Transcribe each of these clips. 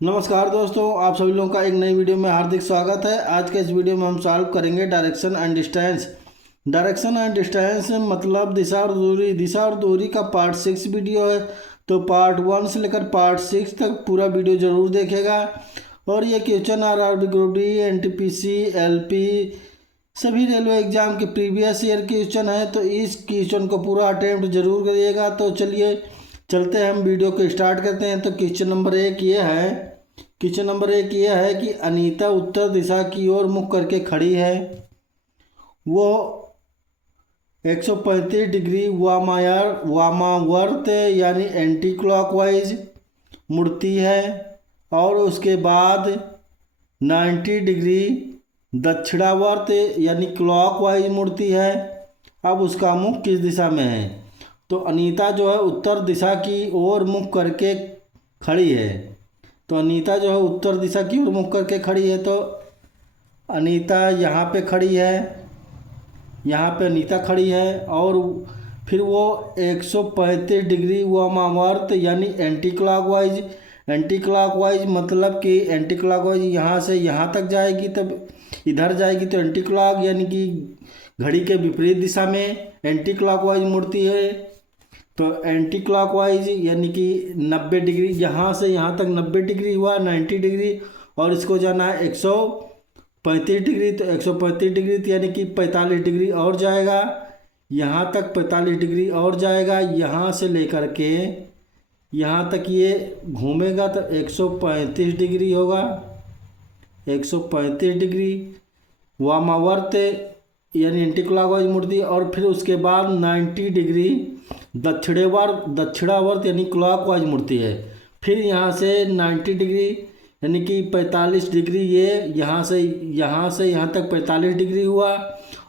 नमस्कार दोस्तों, आप सभी लोगों का एक नई वीडियो में हार्दिक स्वागत है। आज के इस वीडियो में हम सॉल्व करेंगे direction and distance. Direction and distance मतलब दिशा और दूरी का पार्ट 6 वीडियो है। तो पार्ट 1 से लेकर पार्ट 6 तक पूरा वीडियो जरूर देखेगा। और ये question RRB group D, NTPC, LP सभी रेलवे एग्जाम के प्रीवियस ईयर क्वेश्चन है। तो इस क्वेश्चन को पूरा अटेम्प्ट जरूर करिएगा। तो चलिए चलते हैं, हम वीडियो को स्टार्ट करते हैं। तो क्वेश्चन नंबर एक ये है कि अनीता उत्तर दिशा की ओर मुख करके खड़ी है। वो 135 डिग्री वामावर्त यानी एंटी क्लॉकवाइज मुड़ती है और उसके बाद 90 डिग्री दक्षिणावर्त यानी क्लॉकवाइज मुड़ती है। अब उसका मुख किस दिशा में है? तो अनीता जो है उत्तर दिशा की ओर मुख करके खड़ी है। तो अनीता जो है उत्तर दिशा की ओर मुख करके खड़ी है। तो अनीता यहाँ पे खड़ी है, यहाँ पे अनीता खड़ी है और फिर वो 135 डिग्री वामावर्त यानी एंटी क्लॉकवाइज मतलब कि एंटी क्लॉकवाइज यहाँ से यहाँ तक जाएगी, तब इधर जाएगी तो एंटी क्लॉक यानी कि घड़ी के विपरीत दिशा में एंटी क्लॉकवाइज मुड़ती है। तो एंटी क्लॉकवाइज यानी कि 90 डिग्री, यहाँ से यहाँ तक 90 डिग्री हुआ, 90 डिग्री, और इसको जाना है 135 डिग्री। तो 135 डिग्री तो यानी कि 45 डिग्री और जाएगा, यहाँ तक 45 डिग्री और जाएगा, यहाँ से लेकर के यहाँ तक ये घूमेगा तो 135 डिग्री होगा। 135 डिग्री वामावर्त यानी एंटी क्लॉकवाइज मुड़ती है। और फिर उसके बाद 90 डिग्री दक्षिणावर्त यानी क्लॉकवाइज मुड़ती है। फिर यहाँ से 90 डिग्री यानी कि 45 डिग्री, ये यहाँ से यहाँ तक 45 डिग्री हुआ,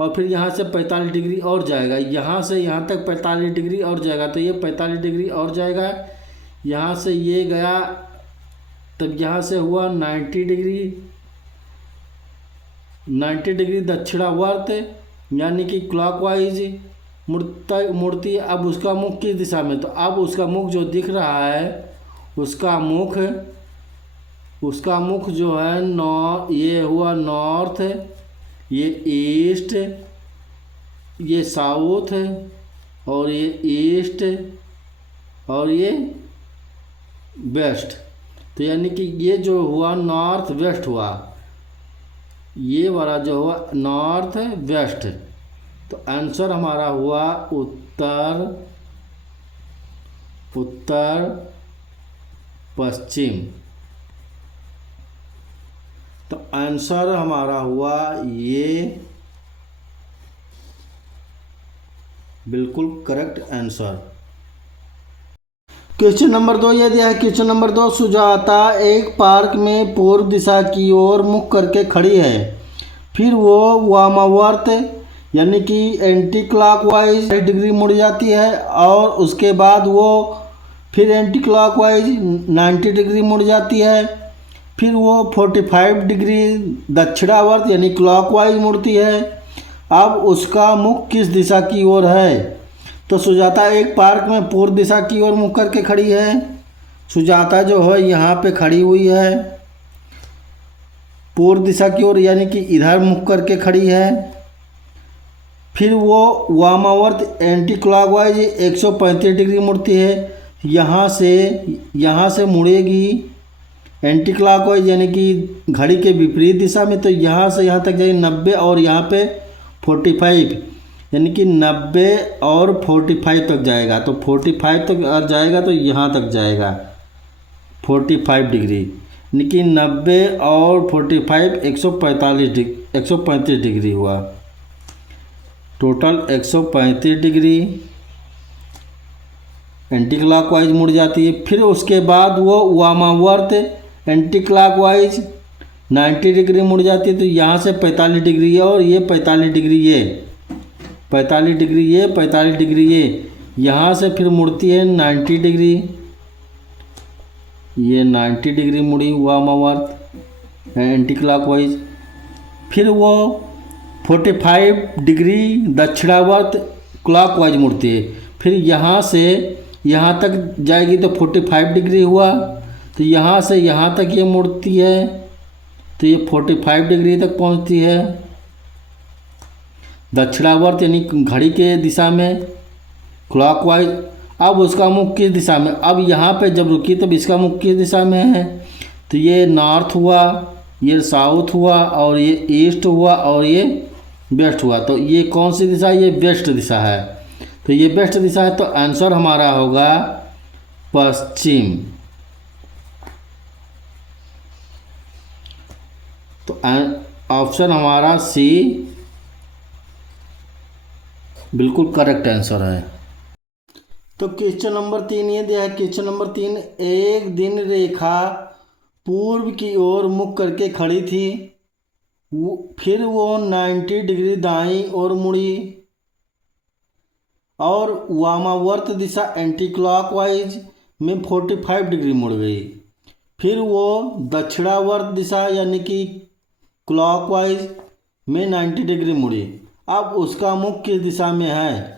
और फिर यहाँ से 45 डिग्री और जाएगा, यहाँ से यहाँ तक 45 डिग्री और जाएगा, तो ये 45 डिग्री और जाएगा, यहाँ से ये गया, तब यहाँ से हुआ 90 डिग्री दक्षिणावर्त यानी कि क्लॉकवाइज मुड़ती। अब उसका मुख किस दिशा में? तो अब उसका मुख जो दिख रहा है, उसका मुख जो है ये हुआ नॉर्थ, ये ईस्ट, ये साउथ, और ये ईस्ट, और ये वेस्ट। तो यानी कि ये जो हुआ नॉर्थ वेस्ट हुआ, ये वाला जो हुआ नॉर्थ वेस्ट। तो आंसर हमारा हुआ उत्तर पश्चिम। तो आंसर हमारा हुआ ये बिल्कुल करेक्ट आंसर। क्वेश्चन नंबर 2 ये दिया है। क्वेश्चन नंबर 2, सुजाता एक पार्क में पूर्व दिशा की ओर मुख करके खड़ी है। फिर वो वामावर्त यानी कि एंटी क्लॉकवाइज डिग्री मुड़ जाती है, और उसके बाद वो फिर एंटी क्लॉकवाइज 90 डिग्री मुड़ जाती है। फिर वो 45 डिग्री दक्षिणावर्त यानी क्लॉकवाइज मुड़ती है। अब उसका मुख किस दिशा की ओर है? तो सुजाता एक पार्क में पूर्व दिशा की ओर मुख करके खड़ी है। सुजाता जो है यहाँ पे खड़ी हुई है पूर्व दिशा की ओर, यानी कि इधर मुख करके खड़ी है। फिर वो वामावर्त एंटी क्लॉकवाइज 135 डिग्री मुड़ती है, यहाँ से मुड़ेगी एंटी क्लॉकवाइज यानी कि घड़ी के विपरीत दिशा में। तो यहाँ से यहाँ तक जाएगी 90, और यहाँ पे 45 यानी कि 90 और 45 तक जाएगा। तो 45 तक जाएगा तो यहाँ तक जाएगा 45 डिग्री, यानी कि 90 और 45 135 डिग्री हुआ, टोटल 135 डिग्री एंटी क्लॉकवाइज मुड़ जाती है। फिर उसके बाद वो वामावर्त एंटी क्लॉकवाइज 90 डिग्री मुड़ जाती है। तो यहाँ से 45 डिग्री है, और ये 45 डिग्री, ये 45 डिग्री, ये 45 डिग्री, ये यहाँ से फिर मुड़ती है 90 डिग्री, ये 90 डिग्री मुड़ी वामावर्त एंटी क्लॉकवाइज। फिर वो 45 डिग्री दक्षिणावर्त क्लॉकवाइज मुड़ती है। फिर यहाँ से यहाँ तक जाएगी तो 45 डिग्री हुआ, तो यहाँ से यहाँ तक ये मुड़ती है, तो ये 45 डिग्री तक पहुँचती है दक्षिणावर्त यानी घड़ी के दिशा में, क्लॉकवाइज। अब उसका मुख किस दिशा में, अब यहाँ पे जब रुकी तब इसका मुख किस दिशा में है, तो ये नॉर्थ हुआ, ये साउथ हुआ, और ये ईस्ट हुआ, और ये वेस्ट हुआ। तो ये कौन सी दिशा है, ये वेस्ट दिशा है। तो ये वेस्ट दिशा है, तो आंसर हमारा होगा पश्चिम। तो ऑप्शन हमारा सी बिल्कुल करेक्ट आंसर है। तो क्वेश्चन नंबर 3 ये दिया है। क्वेश्चन नंबर 3, एक दिन रेखा पूर्व की ओर मुख करके खड़ी थी, फिर वो 90 डिग्री दाईं ओर मुड़ी और वामावर्त दिशा एंटी क्लॉकवाइज में 45 डिग्री मुड़ गई। फिर वो दक्षिणावर्त दिशा यानी कि क्लॉकवाइज में 90 डिग्री मुड़ी। अब उसका मुख किस दिशा में है।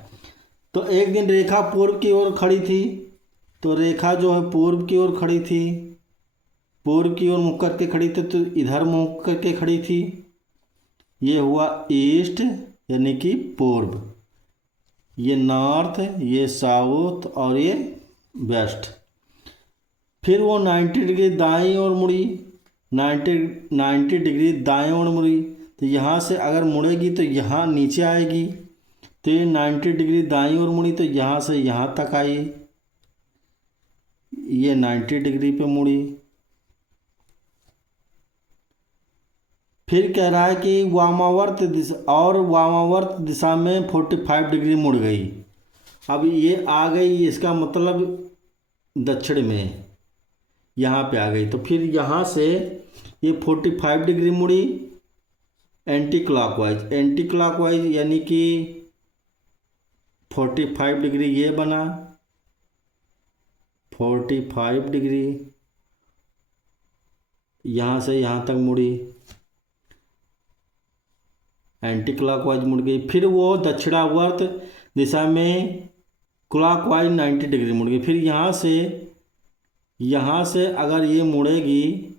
तो एक दिन रेखा पूर्व की ओर खड़ी थी, तो रेखा जो है पूर्व की ओर खड़ी थी, पूर्व की ओर मुख करके खड़ी थी, तो इधर मुख करके खड़ी थी। ये हुआ ईस्ट यानी कि पूर्व, ये नॉर्थ, ये साउथ, और ये वेस्ट। फिर वो 90 डिग्री दाईं ओर मुड़ी, 90 डिग्री दाईं ओर मुड़ी। तो यहाँ से अगर मुड़ेगी तो यहाँ नीचे आएगी, तो ये 90 डिग्री दाईं ओर मुड़ी, तो यहाँ से यहाँ तक आई, ये 90 डिग्री पे मुड़ी। फिर कह रहा है कि वामावर्त दिशा, और वामावर्त दिशा में 45 डिग्री मुड़ गई। अब ये आ गई, इसका मतलब दक्षिण में यहाँ पे आ गई। तो फिर यहाँ से ये 45 डिग्री मुड़ी एंटी क्लॉकवाइज, एंटी क्लॉकवाइज यानी कि 45 डिग्री ये बना, 45 डिग्री यहाँ से यहाँ तक मुड़ी, एंटी क्लॉकवाइज मुड़ गई। फिर वो दक्षिणावर्त दिशा में क्लॉकवाइज 90 डिग्री मुड़ गई। फिर यहाँ से अगर ये मुड़ेगी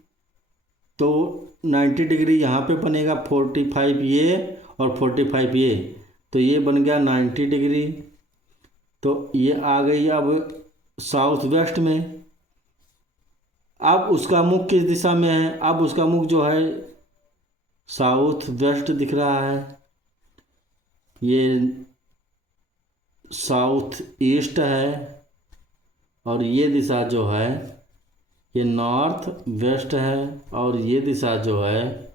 तो 90 डिग्री यहाँ पे बनेगा, 45 ये और 45 ये, तो ये बन गया 90 डिग्री। तो ये आ गई अब साउथ वेस्ट में। अब उसका मुख किस दिशा में है, अब उसका मुख जो है साउथ वेस्ट दिख रहा है, ये साउथ ईस्ट है, और ये दिशा जो है ये नॉर्थ वेस्ट है, और ये दिशा जो है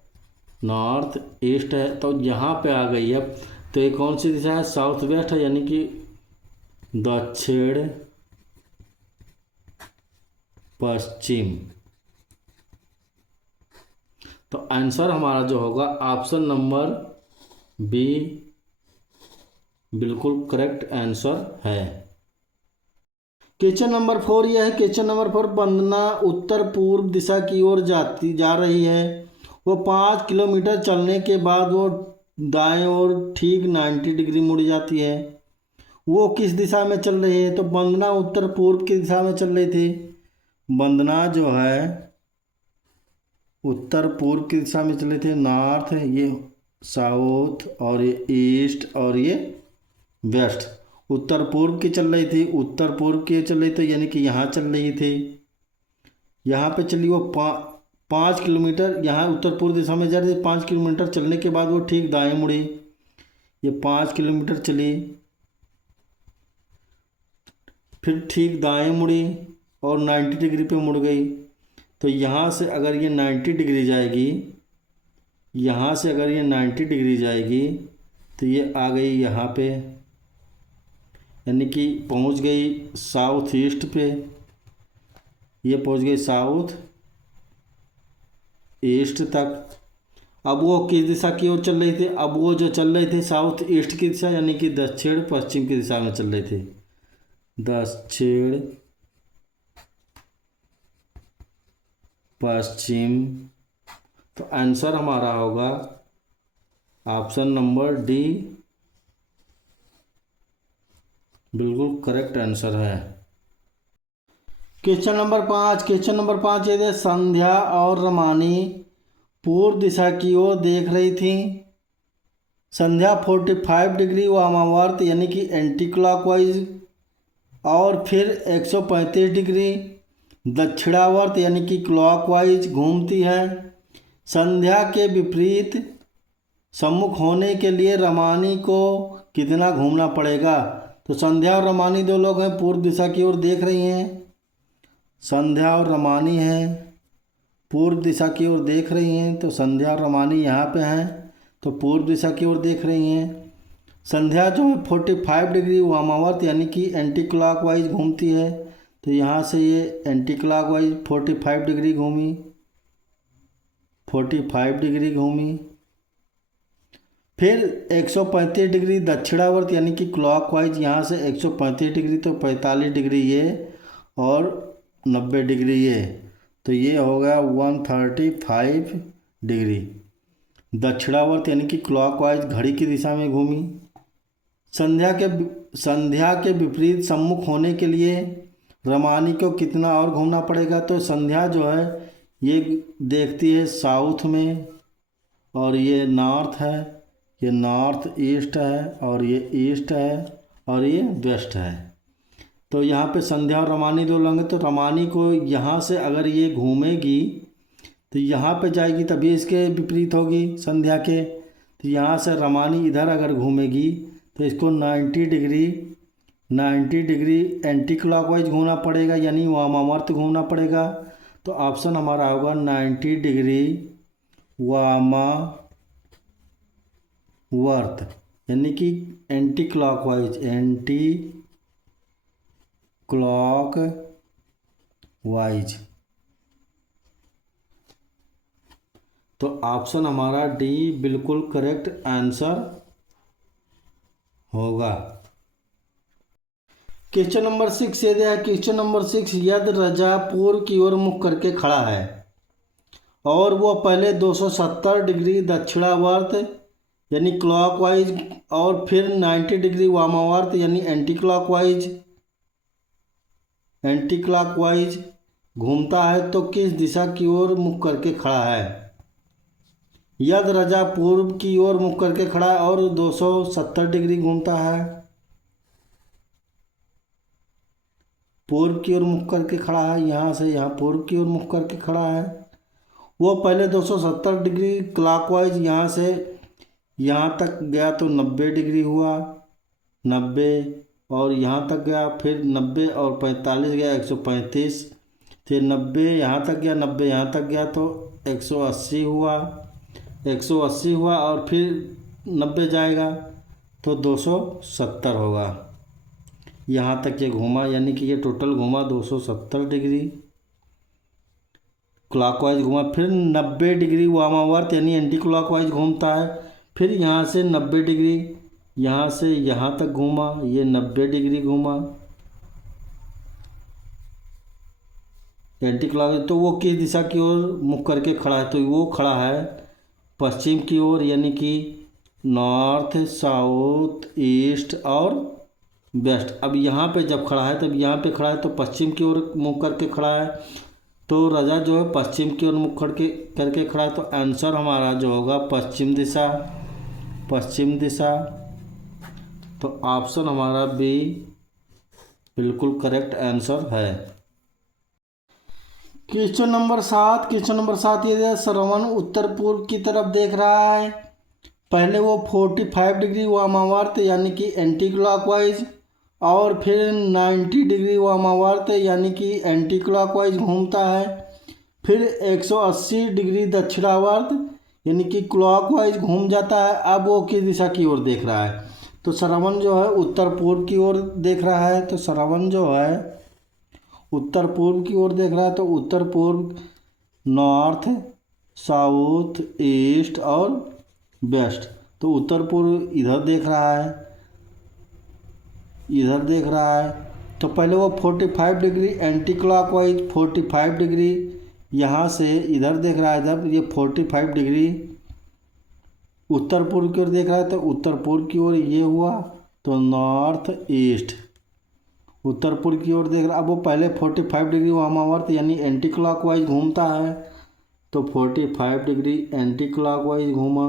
नॉर्थ ईस्ट है। तो यहाँ पे आ गई अब, तो ये कौन सी दिशा है, साउथ वेस्ट है, यानी कि दक्षिण पश्चिम। तो आंसर हमारा जो होगा ऑप्शन नंबर बी बिल्कुल करेक्ट आंसर है। क्वेश्चन नंबर 4 यह है। क्वेश्चन नंबर 4, वंदना उत्तर पूर्व दिशा की ओर जा रही है। वो 5 किलोमीटर चलने के बाद वो दाएं ओर ठीक 90 डिग्री मुड़ जाती है। वो किस दिशा में चल रही है, तो वंदना उत्तर पूर्व की दिशा में चल रही थी। वंदना जो है उत्तर पूर्व की दिशा में चल रही थी, नॉर्थ, ये साउथ, और ये ईस्ट, और ये वेस्ट। उत्तर पूर्व की चल रही थी, उत्तर पूर्व की चल रही थी, यानी कि यहाँ चल रही थी, यहाँ पे चली वो 5 किलोमीटर, यहाँ उत्तर पूर्व दिशा में जा रही थी। 5 किलोमीटर चलने के बाद वो ठीक दाएं मुड़ी, ये 5 किलोमीटर चली, फिर ठीक दाएं मुड़ी और 90 डिग्री पे मुड़ गई। तो यहाँ से अगर ये 90 डिग्री जाएगी, यहाँ से अगर ये 90 डिग्री जाएगी, तो ये आ गई यहाँ पे, यानी कि पहुँच गई साउथ ईस्ट पे, ये पहुँच गई साउथ ईस्ट तक। अब वो किस दिशा की ओर चल रही थी, अब वो जो चल रहे थे साउथ ईस्ट की दिशा, यानी कि दक्षिण पश्चिम की दिशा में चल रहे थे, दक्षिण पश्चिम। तो आंसर हमारा होगा ऑप्शन नंबर डी बिल्कुल करेक्ट आंसर है। क्वेश्चन नंबर 5 ये है, संध्या और रमानी पूर्व दिशा की ओर देख रही थी। संध्या 45 डिग्री वामावर्त यानी कि एंटी क्लॉकवाइज और फिर 135 डिग्री दक्षिणावर्त यानी कि क्लॉकवाइज घूमती है। संध्या के विपरीत सम्मुख होने के लिए रमानी को कितना घूमना पड़ेगा? तो संध्या और रमानी दो लोग हैं, पूर्व दिशा की ओर देख रही हैं। संध्या और रमानी हैं, पूर्व दिशा की ओर देख रही हैं। तो संध्या और रमानी यहाँ पे हैं, तो पूर्व दिशा की ओर देख रही हैं। संध्या जो है 45 डिग्री वामावर्त यानी कि एंटी क्लॉकवाइज घूमती है। तो यहाँ से ये एंटी क्लॉकवाइज 45 डिग्री घूमी, 45 डिग्री घूमी। फिर 135 डिग्री दक्षिणावर्त यानी कि क्लॉकवाइज, यहाँ से 135 डिग्री तो 45 डिग्री ये और 90 डिग्री ये, तो ये हो गया 135 डिग्री दक्षिणावर्त यानी कि क्लॉकवाइज घड़ी की दिशा में घूमी। संध्या के विपरीत सम्मुख होने के लिए रमानी को कितना और घूमना पड़ेगा? तो संध्या जो है ये देखती है साउथ में और ये नॉर्थ है, ये नॉर्थ ईस्ट है और ये ईस्ट है और ये वेस्ट है। तो यहाँ पे संध्या और रमानी दो लोग हैं, तो रमानी को यहाँ से अगर ये घूमेगी तो यहाँ पे जाएगी, तभी इसके विपरीत होगी संध्या के। तो यहाँ से रमानी इधर अगर घूमेगी तो इसको 90 डिग्री एंटी क्लॉकवाइज घूमना पड़ेगा यानी वामावर्त घूमना पड़ेगा। तो ऑप्शन हमारा होगा 90 डिग्री वामावर्त यानी कि एंटी क्लॉकवाइज, एंटी क्लॉकवाइज। तो ऑप्शन हमारा डी बिल्कुल करेक्ट आंसर होगा। क्वेश्चन नंबर 6 ये है, क्वेश्चन नंबर 6, यदि रजा पूर्व की ओर मुख करके खड़ा है और वो पहले 270 डिग्री दक्षिणावर्त यानी क्लॉकवाइज और फिर 90 डिग्री वामावर्त यानी एंटी क्लॉकवाइज घूमता है, तो किस दिशा की ओर मुख करके खड़ा है? यदि रजा पूर्व की ओर मुख करके खड़ा है और 270 डिग्री घूमता है, पूर्व की ओर मुख करके खड़ा है, यहाँ से यहाँ पूर्व की ओर मुख करके खड़ा है। वो पहले 270 डिग्री क्लॉकवाइज यहाँ से यहाँ तक गया तो 90 डिग्री हुआ, 90 और यहाँ तक गया, फिर 90 और 45 गया 135, फिर 90 यहाँ तक गया, 90 यहाँ तक गया तो 180 हुआ, 180 हुआ और फिर 90 जाएगा तो 270 होगा। यहाँ तक ये घूमा यानी कि ये टोटल घूमा 270 डिग्री क्लॉकवाइज घूमा। फिर 90 डिग्री वामावर्त यानी एंटी क्लॉकवाइज घूमता है। फिर यहाँ से 90 डिग्री यहाँ से यहाँ तक घूमा, ये 90 डिग्री घूमा एंटी क्लॉकवाइज। तो वो किस दिशा की ओर मुख करके खड़ा है? तो वो खड़ा है पश्चिम की ओर यानी कि नॉर्थ, साउथ, ईस्ट और वेस्ट। अब यहाँ पे जब खड़ा है, तब यहाँ पे खड़ा है तो पश्चिम की ओर मुख करके खड़ा है, तो रजा जो है पश्चिम की ओर मुख करके खड़ा है। तो आंसर हमारा जो होगा पश्चिम दिशा, पश्चिम दिशा। तो ऑप्शन हमारा बी बिल्कुल करेक्ट आंसर है। क्वेश्चन नंबर 7 ये है, श्रवण उत्तर पूर्व की तरफ देख रहा है। पहले वो 45 डिग्री वामावर्त यानी कि एंटी क्लॉकवाइज और फिर 90 डिग्री वामावर्त यानी कि एंटी क्लॉकवाइज घूमता है। फिर 180 डिग्री दक्षिणावर्त यानी कि क्लॉकवाइज घूम जाता है। अब वो किस दिशा की ओर देख रहा है? तो श्रवण जो है उत्तर पूर्व की ओर देख रहा है। तो श्रवण जो है उत्तर पूर्व की ओर देख रहा है। तो उत्तर पूर्व नॉर्थ, साउथ, ईस्ट और वेस्ट। तो उत्तर पूर्व इधर देख रहा है, इधर देख रहा है। तो पहले वो 45 डिग्री एंटी क्लॉकवाइज 45 डिग्री यहाँ से इधर देख रहा है, इधर ये 45 डिग्री उत्तर पूर्व की ओर देख रहा है। तो उत्तर पूर्व की ओर ये हुआ तो नॉर्थ ईस्ट, उत्तर पूर्व की ओर देख रहा है। अब वो पहले 45 डिग्री वामावर्त यानी एंटी क्लॉकवाइज घूमता है, तो 45 डिग्री एंटी क्लॉकवाइज घूमा,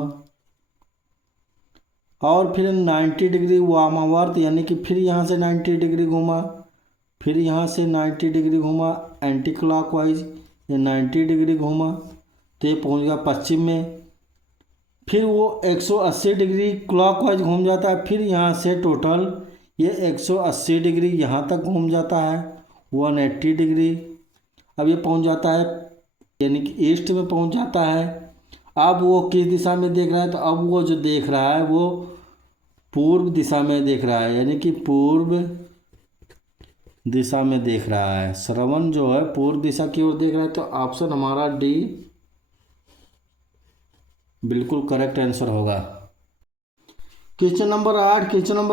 और फिर 90 डिग्री वामावर्त यानी कि फिर यहाँ से 90 डिग्री घूमा, फिर यहाँ से 90 डिग्री घूमा एंटी क्लॉकवाइज, ये 90 डिग्री घूमा तो ये पहुँच गया पश्चिम में। फिर वो 180 डिग्री क्लॉकवाइज घूम जाता है, फिर यहाँ से टोटल ये 180 डिग्री यहाँ तक घूम जाता है, 180 डिग्री। अब ये पहुँच जाता है यानी कि ईस्ट में पहुँच जाता है। अब वो किस दिशा में देख रहा है, तो अब वो जो देख रहा है वो पूर्व दिशा में देख रहा है, यानी कि पूर्व दिशा में देख रहा है। श्रवण जो है पूर्व दिशा की ओर देख रहा है, तो ऑप्शन हमारा डी बिल्कुल करेक्ट आंसर होगा। क्वेश्चन नंबर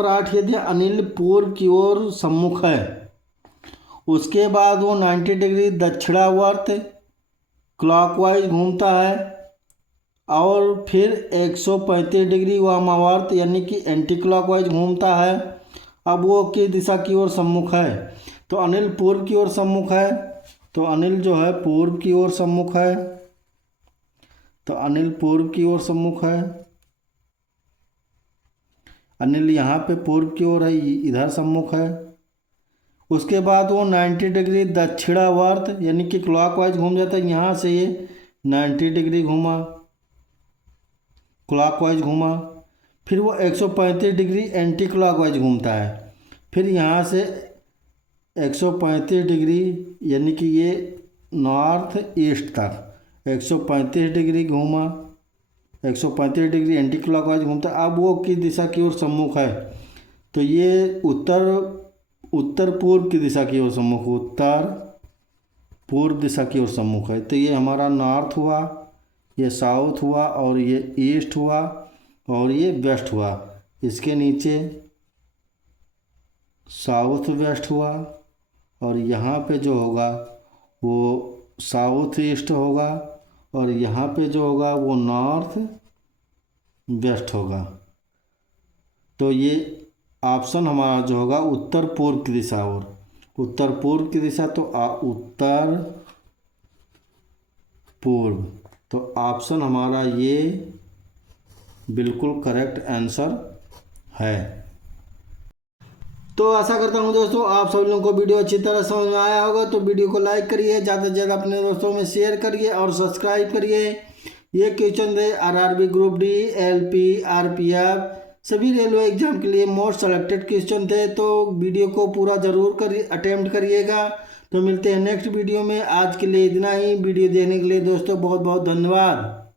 8 यदि अनिल पूर्व की ओर सम्मुख है, उसके बाद वो 90 डिग्री दक्षिणावर्त क्लॉकवाइज घूमता है और फिर 135 डिग्री वामावर्त यानी कि एंटी क्लॉकवाइज घूमता है। अब वो किस दिशा की ओर सम्मुख है, तो अनिल पूर्व की ओर सम्मुख है, तो अनिल जो है पूर्व की ओर सम्मुख है, तो अनिल पूर्व की ओर सम्मुख है। अनिल यहाँ पे पूर्व की ओर है, इधर सम्मुख है। उसके बाद वो 90 डिग्री दक्षिणावर्त यानी कि क्लॉकवाइज घूम जाता है, यहाँ से ये 90 डिग्री घूमा, क्लॉकवाइज घूमा, फिर वो 135 डिग्री एंटी क्लॉकवाइज घूमता है, फिर यहाँ से 135 डिग्री यानी कि ये नॉर्थ ईस्ट तक 135 डिग्री घूमा, 135 डिग्री एंटी क्लॉकवाइज घूमता है। अब वो किस दिशा की ओर सम्मुख है, तो ये उत्तर पूर्व की दिशा की ओर सम्मुख, उत्तर पूर्व दिशा की ओर सम्मुख है। तो ये हमारा नॉर्थ हुआ, ये साउथ हुआ, और ये ईस्ट हुआ, और ये वेस्ट हुआ। इसके नीचे साउथ वेस्ट हुआ, और यहाँ पे जो होगा वो साउथ ईस्ट होगा, और यहाँ पे जो होगा वो नॉर्थ वेस्ट होगा। तो ये ऑप्शन हमारा जो होगा उत्तर पूर्व की दिशा, और उत्तर पूर्व की दिशा, तो उत्तर पूर्व, तो ऑप्शन हमारा ये बिल्कुल करेक्ट आंसर है। तो आशा करता हूँ दोस्तों आप सभी लोगों को वीडियो अच्छी तरह समझ में आया होगा। तो वीडियो को लाइक करिए, ज़्यादा से ज़्यादा अपने दोस्तों में शेयर करिए और सब्सक्राइब करिए। ये क्वेश्चन थे RRB group D, LP, RPF सभी रेलवे एग्जाम के लिए मोस्ट सेलेक्टेड क्वेश्चन थे। तो वीडियो को पूरा ज़रूर अटेम्प्ट करिएगा। तो मिलते हैं नेक्स्ट वीडियो में। आज के लिए इतना ही। वीडियो देखने के लिए दोस्तों बहुत बहुत धन्यवाद।